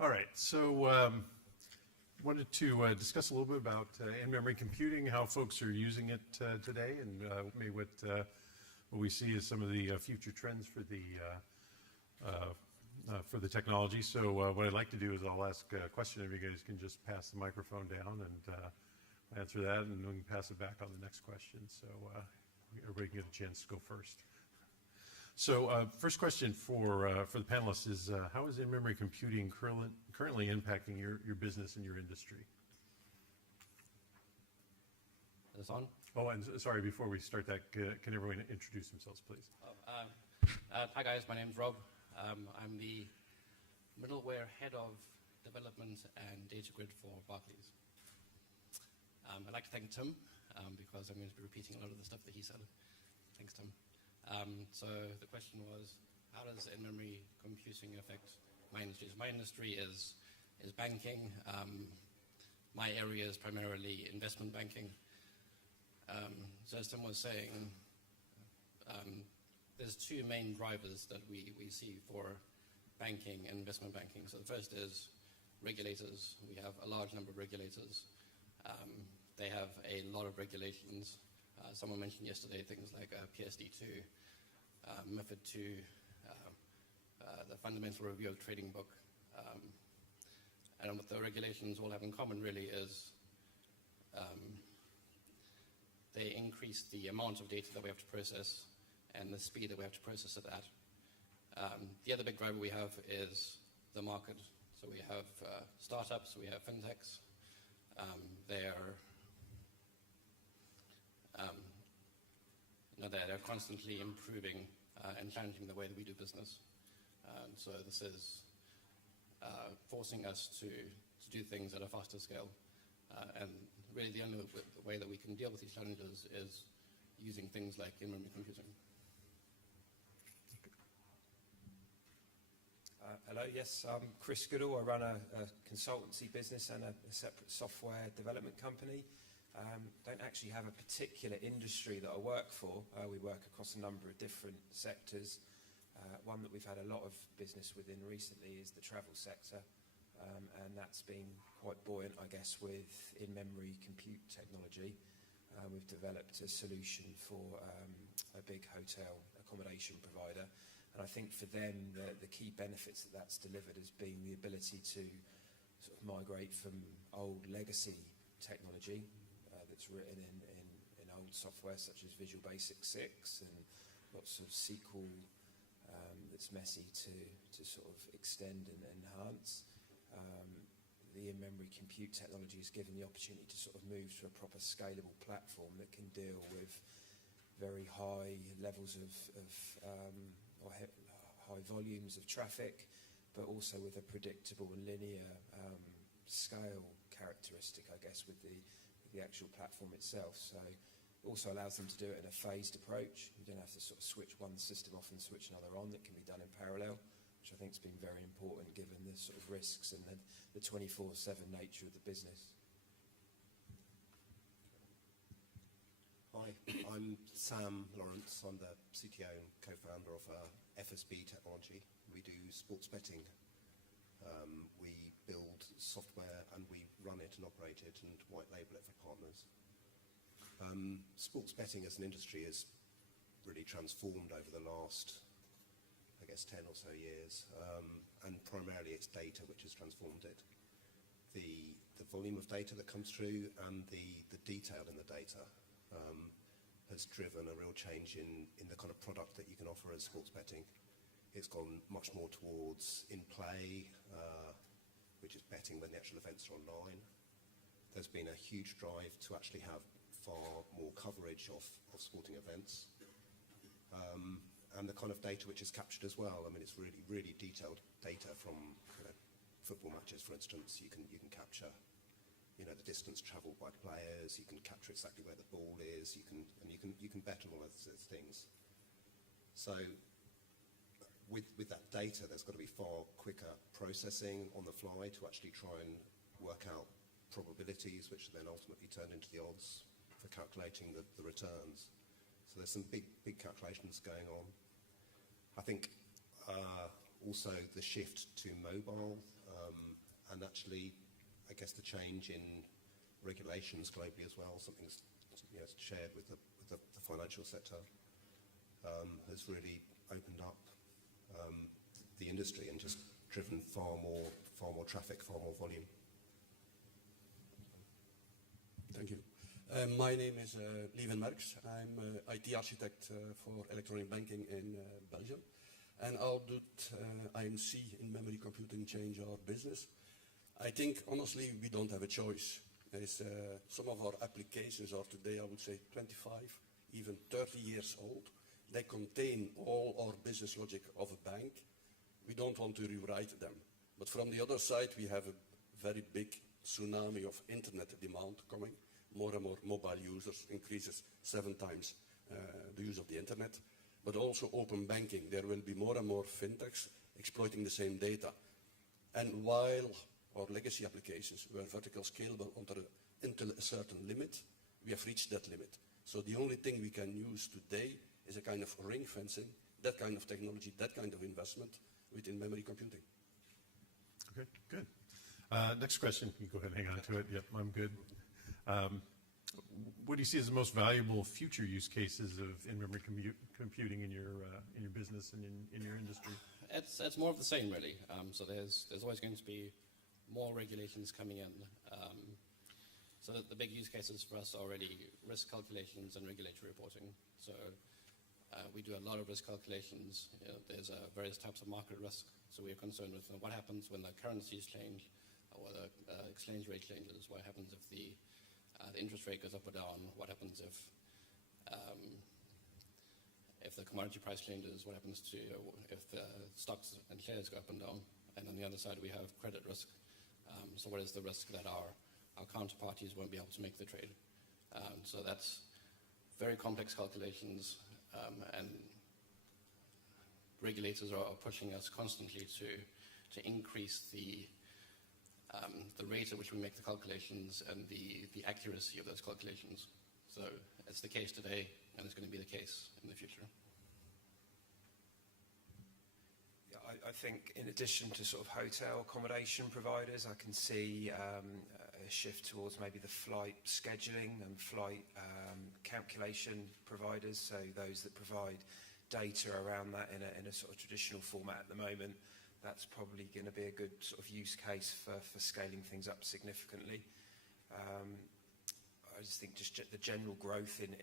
All right, so wanted to discuss a little bit about in-memory computing, how folks are using it today, and maybe what we see as some of the future trends for the technology. So what I'd like to do is I'll ask a question, if you guys can just pass the microphone down and answer that, and we can pass it back on the next question, so everybody can get a chance to go first. So first question for the panelists is, how is in-memory computing currently impacting your business and your industry? Is this on? Oh, and sorry, before we start that, can everyone introduce themselves, please? Hi guys, my name's Rob. I'm the Middleware Head of Development and Data Grid for Barclays. I'd like to thank Tim, because I'm going to be repeating a lot of the stuff that he said. Thanks, Tim. So the question was, how does in-memory computing affect my industry? So my industry is banking. My area is primarily investment banking. So as Tim was saying, there's two main drivers that we see for banking and investment banking. So the first is regulators. We have a large number of regulators. They have a lot of regulations. Someone mentioned yesterday things like PSD2, MiFID II, the Fundamental Review of Trading Book. And what the regulations all have in common really is they increase the amount of data that we have to process and the speed that we have to process it at. The other big driver we have is the market. So we have startups, we have fintechs. They're constantly improving and challenging the way that we do business. So this is forcing us to do things at a faster scale. And really the only way that we can deal with these challenges is using things like in-memory computing. Hello, yes, I'm Chris Goodall. I run a consultancy business and a separate software development company. Don't actually have a particular industry that I work for. We work across a number of different sectors. One that we've had a lot of business within recently is the travel sector, and that's been quite buoyant, I guess, with in-memory compute technology. We've developed a solution for a big hotel accommodation provider, and I think for them the key benefits that that's delivered has been the ability to sort of migrate from old legacy technology that's written in old software such as Visual Basic 6 and lots of SQL that's messy to sort of extend and enhance. The in-memory compute technology has given the opportunity to sort of move to a proper scalable platform that can deal with very high levels of or high volumes of traffic, but also with a predictable and linear scale characteristic, I guess, with the actual platform itself. So it also allows them to do it in a phased approach. You don't have to sort of switch one system off and switch another on. That can be done in parallel, which I think has been very important given the sort of risks and the 24/7 nature of the business. Hi, I'm Sam Lawrence. I'm the CTO and co-founder of FSB Technology. We do sports betting. We build software and we run it and operate it and white label it for partners. Sports betting as an industry has really transformed over the last, I guess, 10 or so years, and primarily it's data which has transformed it. The volume of data that comes through and the detail in the data has driven a real change in the kind of product that you can offer as sports betting. It's gone much more towards in-play, which is betting when the actual events are online. There's been a huge drive to actually have far more coverage of sporting events. And the kind of data which is captured as well. I mean, it's really, really detailed data from football matches, for instance. You can capture, the distance travelled by players. You can capture exactly where the ball is. You can bet on all of those things. So with that data, there's got to be far quicker processing on the fly to actually try and work out probabilities, which are then ultimately turned into the odds for calculating the returns. So there's some big calculations going on. I think also the shift to mobile And actually, I guess the change in regulations globally as well, something that's shared with the financial sector, has really opened up the industry and just driven far more traffic, far more volume. Thank you. My name is Lieven Merckx. I'm IT architect for electronic banking in Belgium. And how did IMC in memory computing change our business? I think, honestly, we don't have a choice. Some of our applications are today, I would say, 25, even 30 years old. They contain all our business logic of a bank. We don't want to rewrite them. But from the other side, we have a very big tsunami of internet demand coming. More and more mobile users, increases 7 times the use of the internet. But also open banking. There will be more and more fintechs exploiting the same data. And while our legacy applications were vertical scalable until a certain limit, we have reached that limit. So the only thing we can use today is a kind of ring fencing, that kind of technology, that kind of investment within memory computing. Okay, good. Next question. You go ahead and hang on to it. Yep, I'm good. What do you see as the most valuable future use cases of in-memory computing in your business and in your industry? It's more of the same, really. So there's always going to be more regulations coming in. So the big use cases for us are already risk calculations and regulatory reporting. So we do a lot of risk calculations. There's various types of market risk. So we are concerned with what happens when the currencies change, or the exchange rate changes. What happens if the interest rate goes up or down? What happens if the commodity price changes? What happens to if the stocks and shares go up and down? And on the other side, we have credit risk. So what is the risk that our counterparties won't be able to make the trade? So that's very complex calculations, and regulators are pushing us constantly to increase the rate at which we make the calculations and the accuracy of those calculations. So it's the case today, and it's going to be the case in the future. Yeah, I think in addition to sort of hotel accommodation providers, I can see a shift towards maybe the flight scheduling and flight calculation providers, so those that provide data around that in a sort of traditional format at the moment. That's probably going to be a good sort of use case for scaling things up significantly. I just think just the general growth in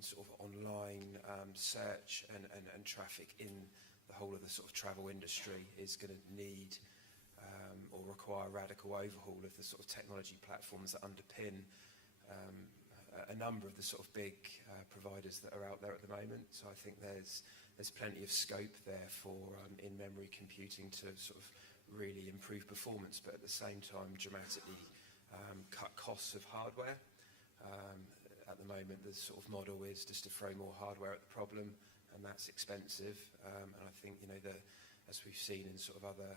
sort of online search and traffic in the whole of the sort of travel industry is going to need or require a radical overhaul of the sort of technology platforms that underpin a number of the sort of big providers that are out there at the moment. So I think there's plenty of scope there for in-memory computing to sort of really improve performance, but at the same time dramatically cut costs of hardware. At the moment, the sort of model is just to throw more hardware at the problem, and that's expensive. And I think, as we've seen in sort of other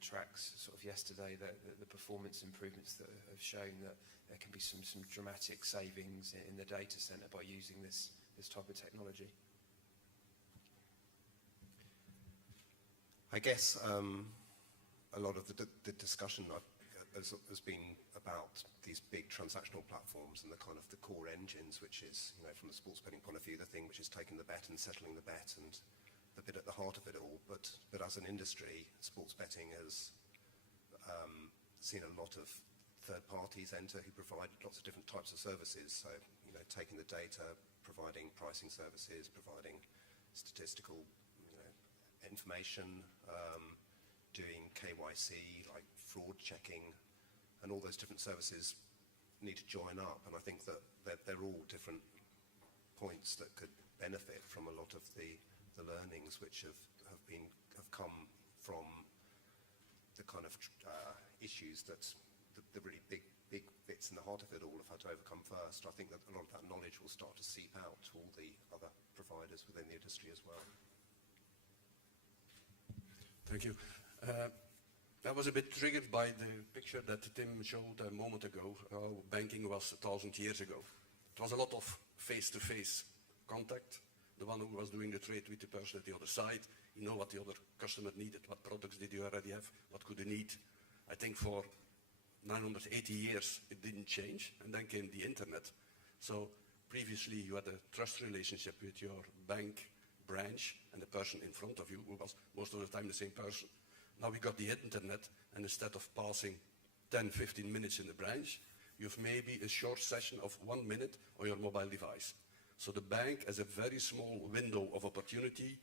tracks sort of yesterday, the performance improvements that have shown that there can be some dramatic savings in the data center by using this type of technology. I guess a lot of the discussion has been about these big transactional platforms and the kind of the core engines, which is, from the sports betting point of view, the thing which is taking the bet and settling the bet and the bit at the heart of it all. But as an industry, sports betting has seen a lot of third parties enter who provide lots of different types of services. So, taking the data, providing pricing services, providing statistical information, doing KYC, like fraud checking, and all those different services need to join up. And I think that they're all different points that could benefit from a lot of the learnings which have come from the kind of issues that the really big bits in the heart of it all have had to overcome first. I think that a lot of that knowledge will start to seep out to all the other providers within the industry as well. Thank you. I was a bit triggered by the picture that Tim showed a moment ago, how banking was 1,000 years ago. It was a lot of face-to-face contact. the one who was doing the trade with the person at the other side. You know what the other customer needed, what products did you already have, what could they need. I think for 980 years it didn't change, and then came the internet. So previously you had a trust relationship with your bank branch and the person in front of you, who was most of the time the same person. Now we got the internet, and instead of passing 10, 15 minutes in the branch, you have maybe a short session of 1 minute on your mobile device. So the bank has a very small window of opportunity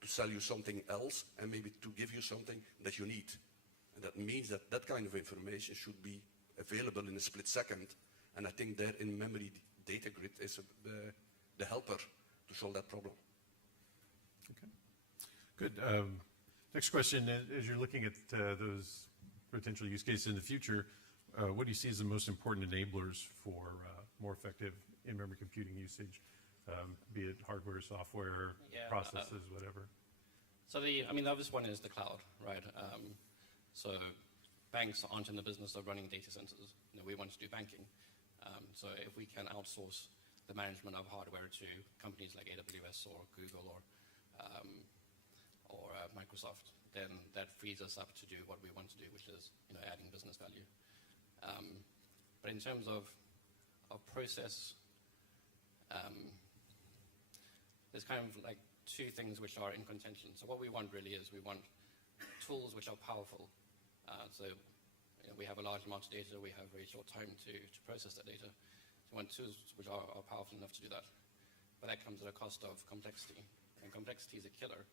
to sell you something else and maybe to give you something that you need. And that means that that kind of information should be available in a split second. And I think there in memory data grid is the helper to solve that problem. Okay, good. Next question, as you're looking at those potential use cases in the future, what do you see as the most important enablers for more effective in-memory computing usage, be it hardware, software, processes, whatever? So the obvious one is the cloud, right? So banks aren't in the business of running data centers. We want to do banking. So if we can outsource the management of hardware to companies like AWS or Google or Microsoft, then that frees us up to do what we want to do, which is adding business value. But in terms of process, there's kind of like two things which are in contention. So what we want really is we want tools which are powerful. So we have a large amount of data, we have very short time to process that data. So we want tools which are powerful enough to do that. But that comes at a cost of complexity. And complexity is a killer.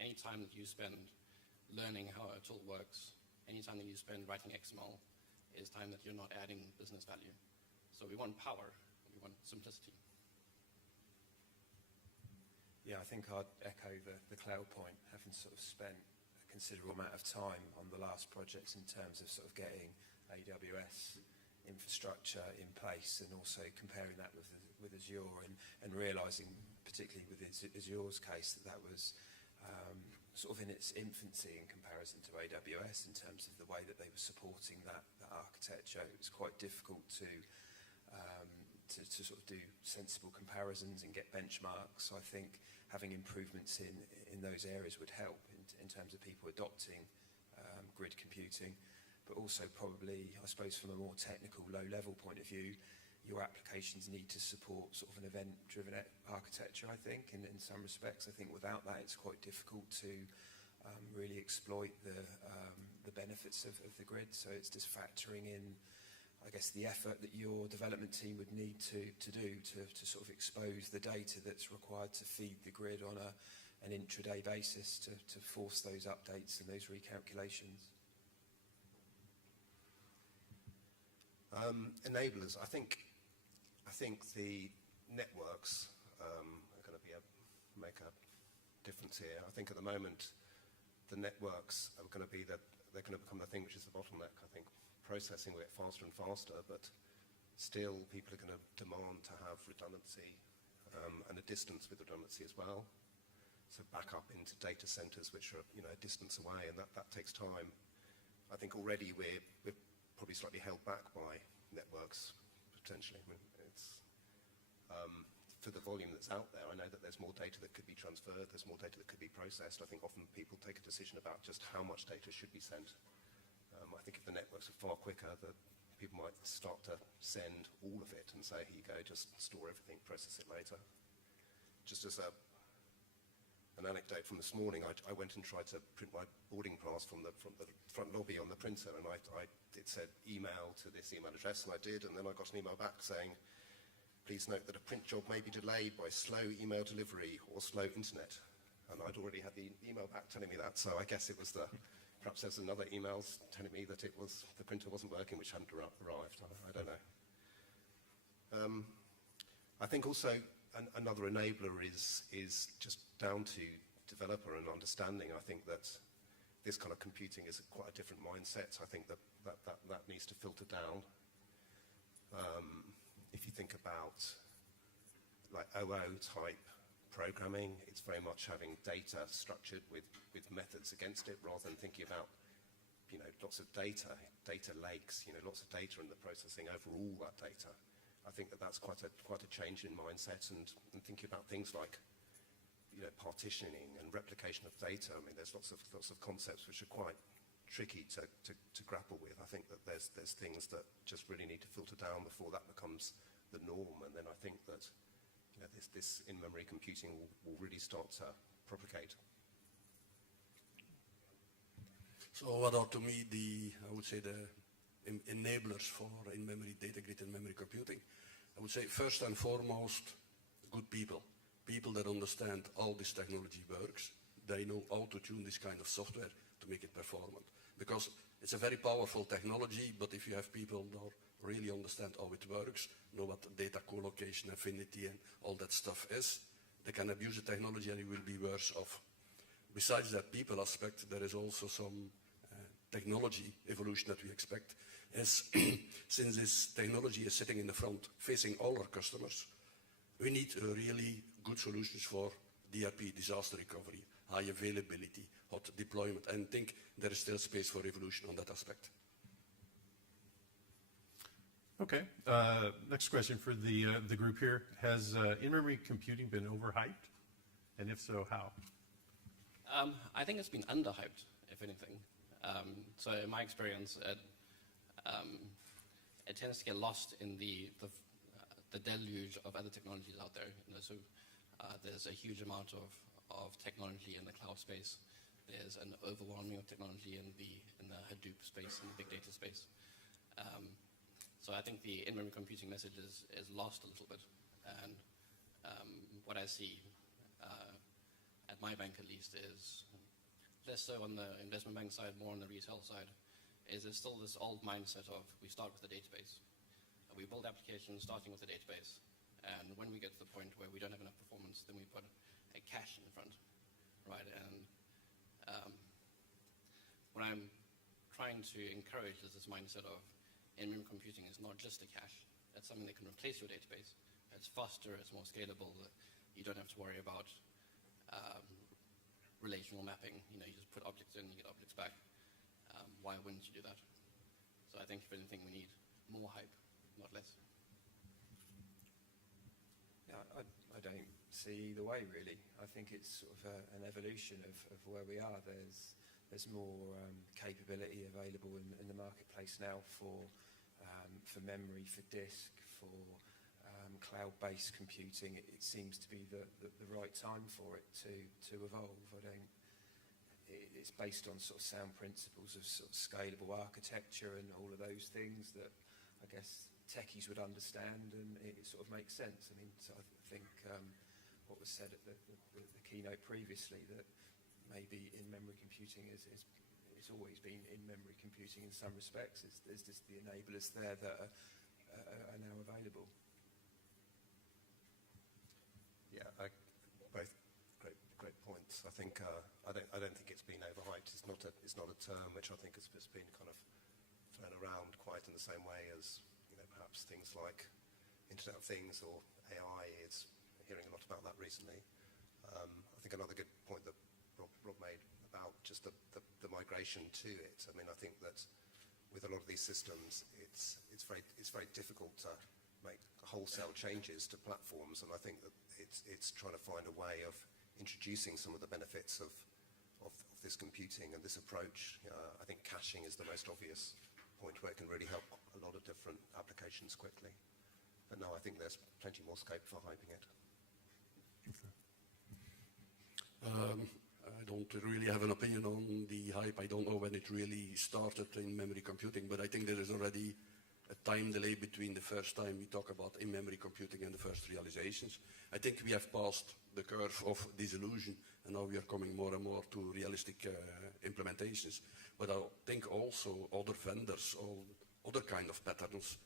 Any time that you spend learning how a tool works, any time that you spend writing XML is time that you're not adding business value. So we want power, we want simplicity. Yeah, I think I'd echo the cloud point, having sort of spent a considerable amount of time on the last projects in terms of sort of getting AWS infrastructure in place and also comparing that with Azure and realising, particularly with Azure's case, that was sort of in its infancy in comparison to AWS in terms of the way that they were supporting that architecture. It was quite difficult to sort of do sensible comparisons and get benchmarks. So I think having improvements in those areas would help in terms of people adopting grid computing, but also probably, I suppose, from a more technical, low-level point of view, your applications need to support sort of an event-driven architecture, I think, in some respects. I think without that, it's quite difficult to really exploit the benefits of the grid. So it's just factoring in, I guess, the effort that your development team would need to do to sort of expose the data that's required to feed the grid on an intraday basis to force those updates and those recalculations. Enablers, I think the networks are going to make a difference here. I think at the moment the networks are going to be they're going to become the thing which is the bottleneck. I think processing will get faster and faster, but still people are going to demand to have redundancy and a distance with redundancy as well. So back up into data centers which are a distance away, and that takes time. I think already we're probably slightly held back by networks potentially. I mean, it's for the volume that's out there, I know that there's more data that could be transferred, there's more data that could be processed. I think often people take a decision about just how much data should be sent. I think if the networks are far quicker, that people might start to send all of it and say, here you go, just store everything, process it later. Just as an anecdote from this morning, I went and tried to print my boarding pass from the front lobby on the printer, and it said email to this email address, and I did, and then I got an email back saying, please note that a print job may be delayed by slow email delivery or slow internet. And I'd already had the email back telling me that, so I guess it was perhaps there's another email telling me that the printer wasn't working, which hadn't arrived. I don't know. I think also another enabler is just down to developer and understanding. I think that this kind of computing is quite a different mindset. So I think that needs to filter down. If you think about like OO type programming, it's very much having data structured with methods against it, rather than thinking about lots of data lakes, lots of data and the processing over all that data. I think that that's quite a change in mindset and thinking about things like, you know, partitioning and replication of data. I mean, there's lots of concepts which are quite tricky to grapple with. I think that there's things that just really need to filter down before that becomes the norm. And then I think that, you know, this in-memory computing will really start to propagate. So what are to me I would say the enablers for in-memory data grid and memory computing? I would say first and foremost, good people. People that understand how this technology works. They know how to tune this kind of software to make it performant. Because it's a very powerful technology, but if you have people that really understand how it works, know what data co-location, affinity and all that stuff is, they can abuse the technology and you will be worse off. Besides that people aspect, there is also some technology evolution that we expect. As since this technology is sitting in the front, facing all our customers, we need really good solutions for DRP, disaster recovery, high availability, hot deployment, and I think there is still space for evolution on that aspect. Okay, next question for the group here. Has in-memory computing been overhyped? And if so, how? I think it's been underhyped, if anything. So in my experience, it tends to get lost in the deluge of other technologies out there. You know, so there's a huge amount of technology in the cloud space. There's an overwhelming of technology in the Hadoop space, in the big data space. So I think the in-memory computing message is lost a little bit. And what I see at my bank at least is less so on the investment bank side, more on the retail side, is there's still this old mindset of we start with the database. We build applications starting with the database. And when we get to the point where we don't have enough performance, then we put a cache in the front, right? And what I'm trying to encourage is this mindset of in-memory computing is not just a cache. It's something that can replace your database. It's faster, it's more scalable. You don't have to worry about relational mapping. You know, you just put objects in, you get objects back. Why wouldn't you do that? So I think if anything, we need more hype, not less. Yeah, I don't see either way really. I think it's sort of an evolution of where we are. There's more capability available in the marketplace now for memory, for disk, for cloud-based computing. It seems to be the right time for it to evolve. It's based on sort of sound principles of sort of scalable architecture and all of those things that I guess techies would understand, and it sort of makes sense. I mean, so I think what was said at the keynote previously, that maybe in-memory computing is always been in-memory computing in some respects. There's just the enablers there that are now available. Yeah, both great points. I think I don't think it's been overhyped. It's not a term which I think has just been kind of thrown around quite in the same way as, you know, perhaps things like Internet of Things or AI. Is hearing a lot about that recently. I think another good point that Rob made about just the migration to it. I mean, I think that with a lot of these systems, it's very difficult to make wholesale changes to platforms, and I think that it's trying to find a way of introducing some of the benefits of this computing and this approach. I think caching is the most obvious point where it can really help a lot of different applications quickly. But no, I think there's plenty more scope for hyping it. I don't really have an opinion on the hype. I don't know when it really started in memory computing, but I think there is already a time delay between the first time we talk about in-memory computing and the first realizations. I think we have passed the curve of disillusion, and now we are coming more and more to realistic implementations. But I think also other vendors or other kind of patterns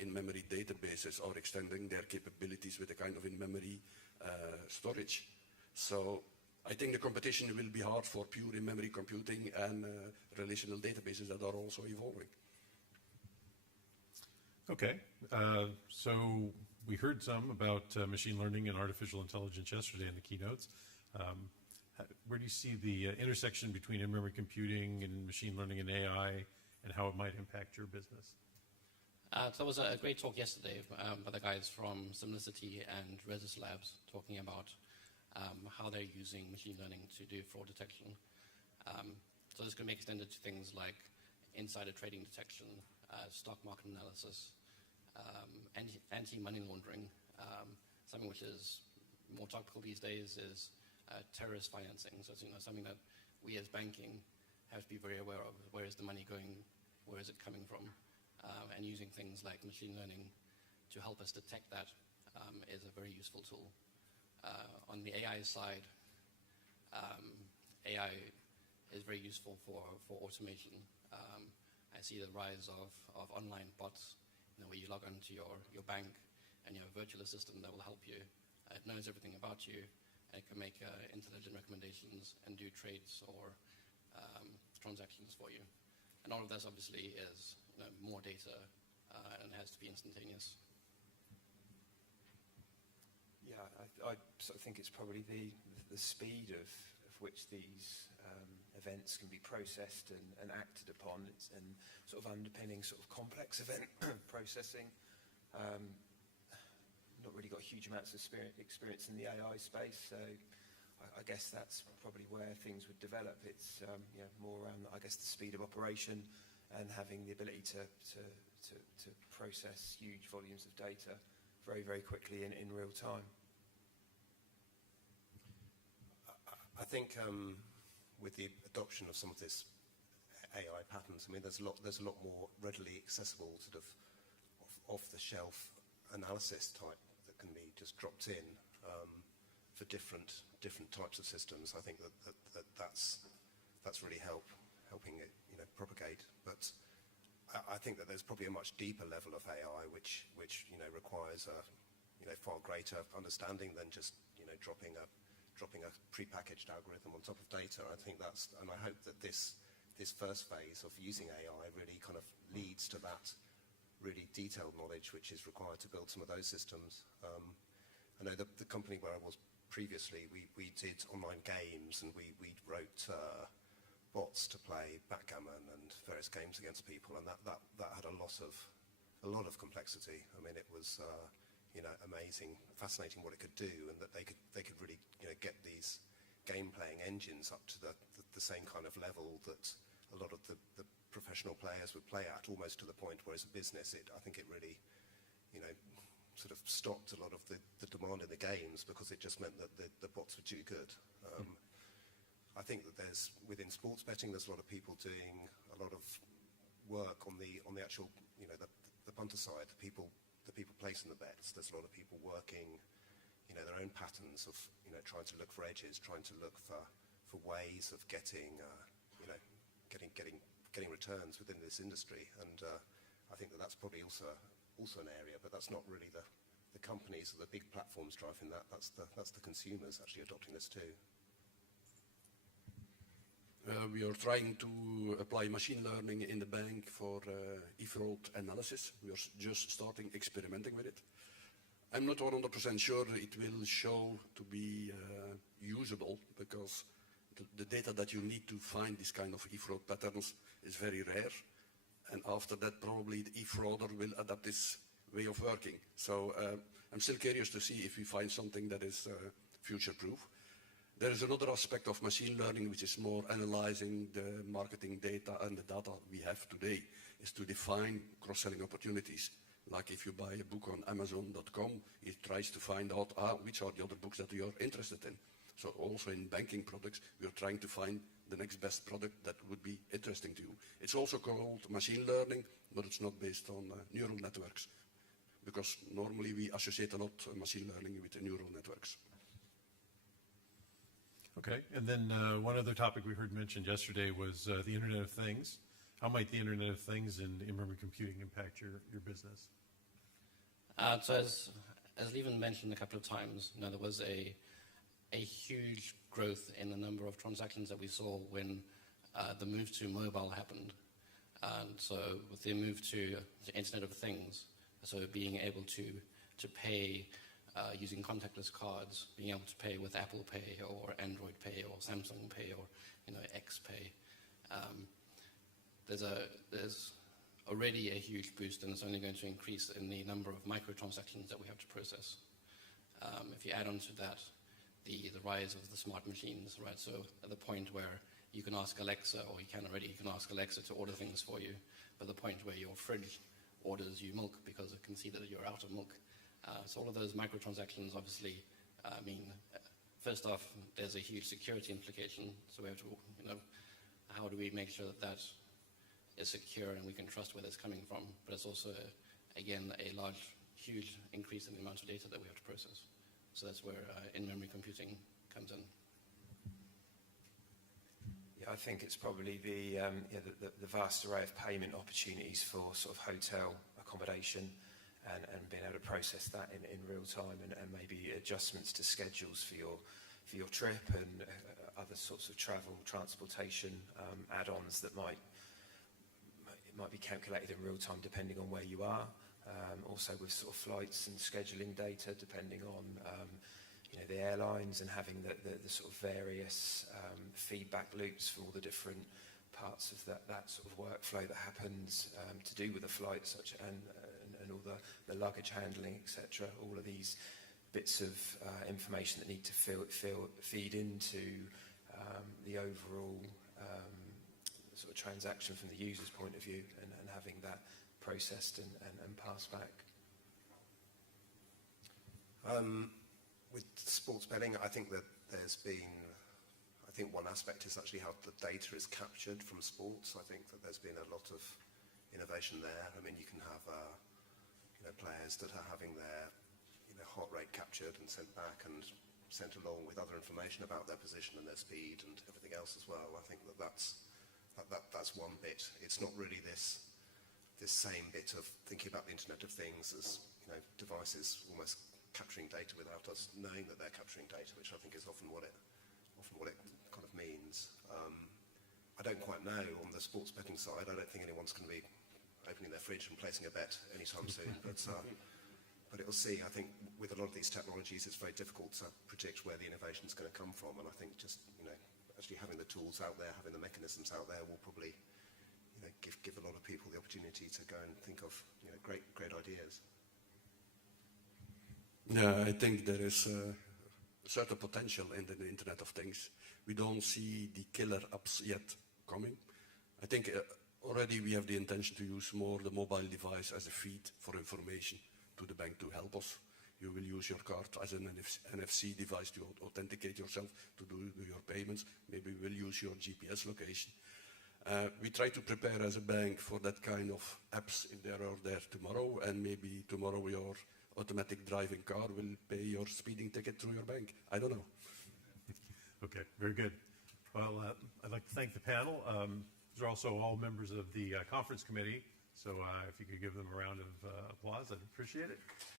in-memory databases are extending their capabilities with a kind of in-memory storage. So I think the competition will be hard for pure in-memory computing and relational databases that are also evolving. Okay, so we heard some about machine learning and artificial intelligence yesterday in the keynotes. Where do you see the intersection between in-memory computing and machine learning and AI, and how it might impact your business? So there was a great talk yesterday by the guys from Simplicity and Resist Labs talking about how they're using machine learning to do fraud detection. So this can be extended to things like insider trading detection, stock market analysis, anti-money laundering. Something which is more topical these days is terrorist financing. So it's something that we as banking have to be very aware of. Where is the money going? Where is it coming from? And using things like machine learning to help us detect that is a very useful tool. On the AI side, AI is very useful for automation. I see the rise of online bots, where you log onto your bank and you have a virtual assistant that will help you. It knows everything about you, and it can make intelligent recommendations and do trades or transactions for you. And all of this obviously is more data and has to be instantaneous. Yeah, I sort of think it's probably the speed of which these events can be processed and acted upon, and sort of underpinning sort of complex event processing. Not really got huge amounts of experience in the AI space, so I guess that's probably where things would develop. It's more around, I guess, the speed of operation and having the ability to process huge volumes of data very, very quickly in real time. I think with the adoption of some of this AI patterns, I mean, there's a lot more readily accessible sort of off-the-shelf analysis type that can be just dropped in for different types of systems. I think that's really helping it propagate. But I think that there's probably a much deeper level of AI which requires a far greater understanding than just dropping a prepackaged algorithm on top of data. I think and I hope that this first phase of using AI really kind of leads to that really detailed knowledge which is required to build some of those systems. I know the company where I was previously, we did online games, and we wrote bots to play backgammon and various games against people, and that had a lot of complexity. I mean, it was amazing, fascinating what it could do, and that they could really get these game playing engines up to the same kind of level that a lot of the professional players would play at, almost to the point where as a business I think it really sort of stopped a lot of the demand in the games, because it just meant that the bots were too good. I think that within sports betting, there's a lot of people doing a lot of work on the actual the punter side, the people placing the bets. There's a lot of people working their own patterns of trying to look for edges, trying to look for ways of getting returns within this industry. And I think that's probably also an area, but that's not really the companies or the big platforms driving that. That's the consumers actually adopting this too. We are trying to apply machine learning in the bank for e-fraud analysis. We are just starting experimenting with it. I'm not 100% sure it will show to be usable, because the data that you need to find this kind of e-fraud patterns is very rare. And after that, probably the e-frauder will adapt this way of working. So I'm still curious to see if we find something that is future-proof. There is another aspect of machine learning which is more analyzing the marketing data and the data we have today, is to define cross-selling opportunities. Like if you buy a book on Amazon.com, it tries to find out which are the other books that you are interested in. So also in banking products, we are trying to find the next best product that would be interesting to you. It's also called machine learning, but it's not based on neural networks, because normally we associate a lot machine learning with neural networks. Okay, and then one other topic we heard mentioned yesterday was the Internet of Things. How might the Internet of Things and in-memory computing impact your business? So as Lieven mentioned a couple of times, there was a huge growth in the number of transactions that we saw when the move to mobile happened. So with the move to Internet of Things, so being able to pay using contactless cards, being able to pay with Apple Pay or Android Pay or Samsung Pay or X Pay. There's already a huge boost, and it's only going to increase in the number of microtransactions that we have to process. If you add on to that the rise of the smart machines, right? So at the point where you can ask Alexa, or you can ask Alexa to order things for you, but the point where your fridge orders you milk because it can see that you're out of milk. So all of those microtransactions obviously mean, first off, there's a huge security implication. So we have to, how do we make sure that that is secure and we can trust where it's coming from? But it's also, again, a huge increase in the amount of data that we have to process. So that's where in-memory computing comes in. Yeah, I think it's probably the vast array of payment opportunities for sort of hotel accommodation and being able to process that in real time, and maybe adjustments to schedules for your trip and other sorts of travel, transportation add-ons that might be calculated in real time depending on where you are. Also with sort of flights and scheduling data depending on the airlines, and having the sort of various feedback loops for all the different parts of that sort of workflow that happens to do with the flight, and all the luggage handling, etc. All of these bits of information that need to feed into the overall sort of transaction from the user's point of view, and having that processed and passed back. With sports betting, I think that one aspect is actually how the data is captured from sports. I think that there's been a lot of innovation there. I mean, you can have players that are having their heart rate captured and sent back and sent along with other information about their position and their speed and everything else as well. I think that's one bit. It's not really this same bit of thinking about the Internet of Things as devices almost capturing data without us knowing that they're capturing data, which I think is often what it kind of means. I don't quite know on the sports betting side. I don't think anyone's going to be opening their fridge and placing a bet anytime soon, but it'll see. I think with a lot of these technologies, it's very difficult to predict where the innovation is going to come from, and I think just actually having the tools out there, having the mechanisms out there, will probably give a lot of people the opportunity to go and think of great ideas. Yeah, I think there is a certain potential in the Internet of Things. We don't see the killer apps yet coming. I think already we have the intention to use more the mobile device as a feed for information to the bank to help us. You will use your card as an NFC device to authenticate yourself to do your payments. Maybe we'll use your GPS location. We try to prepare as a bank for that kind of apps if they are there tomorrow, and maybe tomorrow your automatic driving car will pay your speeding ticket through your bank. I don't know. Okay, very good. Well, I'd like to thank the panel. These are also all members of the conference committee, so if you could give them a round of applause, I'd appreciate it.